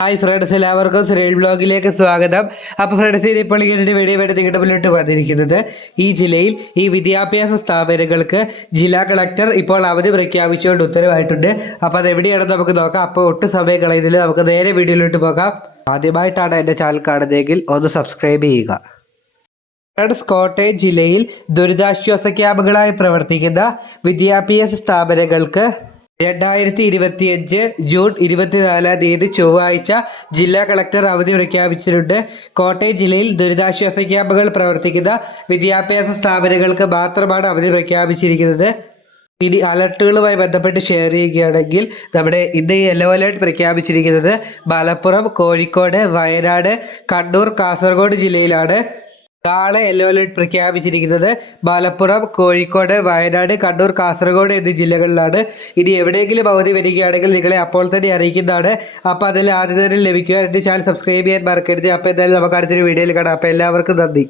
Hi friends എല്ലാവർക്കും സുരേൽ ബ്ലോഗിലേക്ക് സ്വാഗതം. അപ്പോൾ ഫ്രണ്ട്സ് ഇതിപ്പോൾ ഒരു വീഡിയോ എടുത്ത് നിങ്ങളുടെ മുന്നോട്ട് വന്നിരിക്കുന്നത് ഈ ജില്ലയിൽ ഈ വിദ്യാഭ്യാസ സ്ഥാപനങ്ങൾക്ക് ജില്ലാ കളക്ടർ ഇപ്പോൾ അവധി പ്രഖ്യാപിച്ചുകൊണ്ട് ഉത്തരവായിട്ടുണ്ട്. അപ്പോൾ അത് എവിടെയാണെന്ന് നമുക്ക് നോക്കാം. അപ്പോൾ ഒട്ടും സമയം കളയുന്നില്ല. നമുക്ക് നേരെ വീഡിയോയിലോട്ട് പോകാം. ആദ്യമായിട്ടാണ് എന്റെ ചാനൽ കാണുന്നതെങ്കിൽ ഒന്ന് സബ്സ്ക്രൈബ് ചെയ്യുക. ഫ്രണ്ട്സ് കോട്ടയം ജില്ലയിൽ ദുരിതാശ്വാസ ക്യാമ്പുകളായി പ്രവർത്തിക്കുന്ന വിദ്യാഭ്യാസ സ്ഥാപനങ്ങൾക്ക് രണ്ടായിരത്തി ഇരുപത്തിയഞ്ച് ജൂൺ ഇരുപത്തിനാലാം തീയതി ചൊവ്വാഴ്ച ജില്ലാ കളക്ടർ അവധി പ്രഖ്യാപിച്ചിട്ടുണ്ട്. കോട്ടയം ജില്ലയിൽ ദുരിതാശ്വാസ ക്യാമ്പുകൾ പ്രവർത്തിക്കുന്ന വിദ്യാഭ്യാസ സ്ഥാപനങ്ങൾക്ക് മാത്രമാണ് അവധി പ്രഖ്യാപിച്ചിരിക്കുന്നത്. ഇനി അലർട്ടുകളുമായി ബന്ധപ്പെട്ട് ഷെയർ ചെയ്യുകയാണെങ്കിൽ നമ്മുടെ ഇന്ന് യെല്ലോ അലേർട്ട് പ്രഖ്യാപിച്ചിരിക്കുന്നത്. മലപ്പുറം കോഴിക്കോട് വയനാട് കണ്ണൂർ കാസർഗോഡ് ജില്ലയിലാണ്. നാളെ യെല്ലോ അലേർട്ട് പ്രഖ്യാപിച്ചിരിക്കുന്നത് മലപ്പുറം കോഴിക്കോട് വയനാട് കണ്ണൂർ കാസർഗോഡ് എന്നീ ജില്ലകളിലാണ്. ഇനി എവിടെയെങ്കിലും അവധി വരികയാണെങ്കിൽ നിങ്ങളെ അപ്പോൾ തന്നെ അറിയിക്കുന്നതാണ്. അപ്പോൾ അതിൽ ആദ്യം തന്നെ ലഭിക്കുക. എന്റെ ചാനൽ സബ്സ്ക്രൈബ് ചെയ്യാൻ മറക്കരുത്. അപ്പോൾ എന്തായാലും നമുക്ക് അടുത്തൊരു വീഡിയോയിൽ കാണാം. അപ്പോൾ എല്ലാവർക്കും നന്ദി.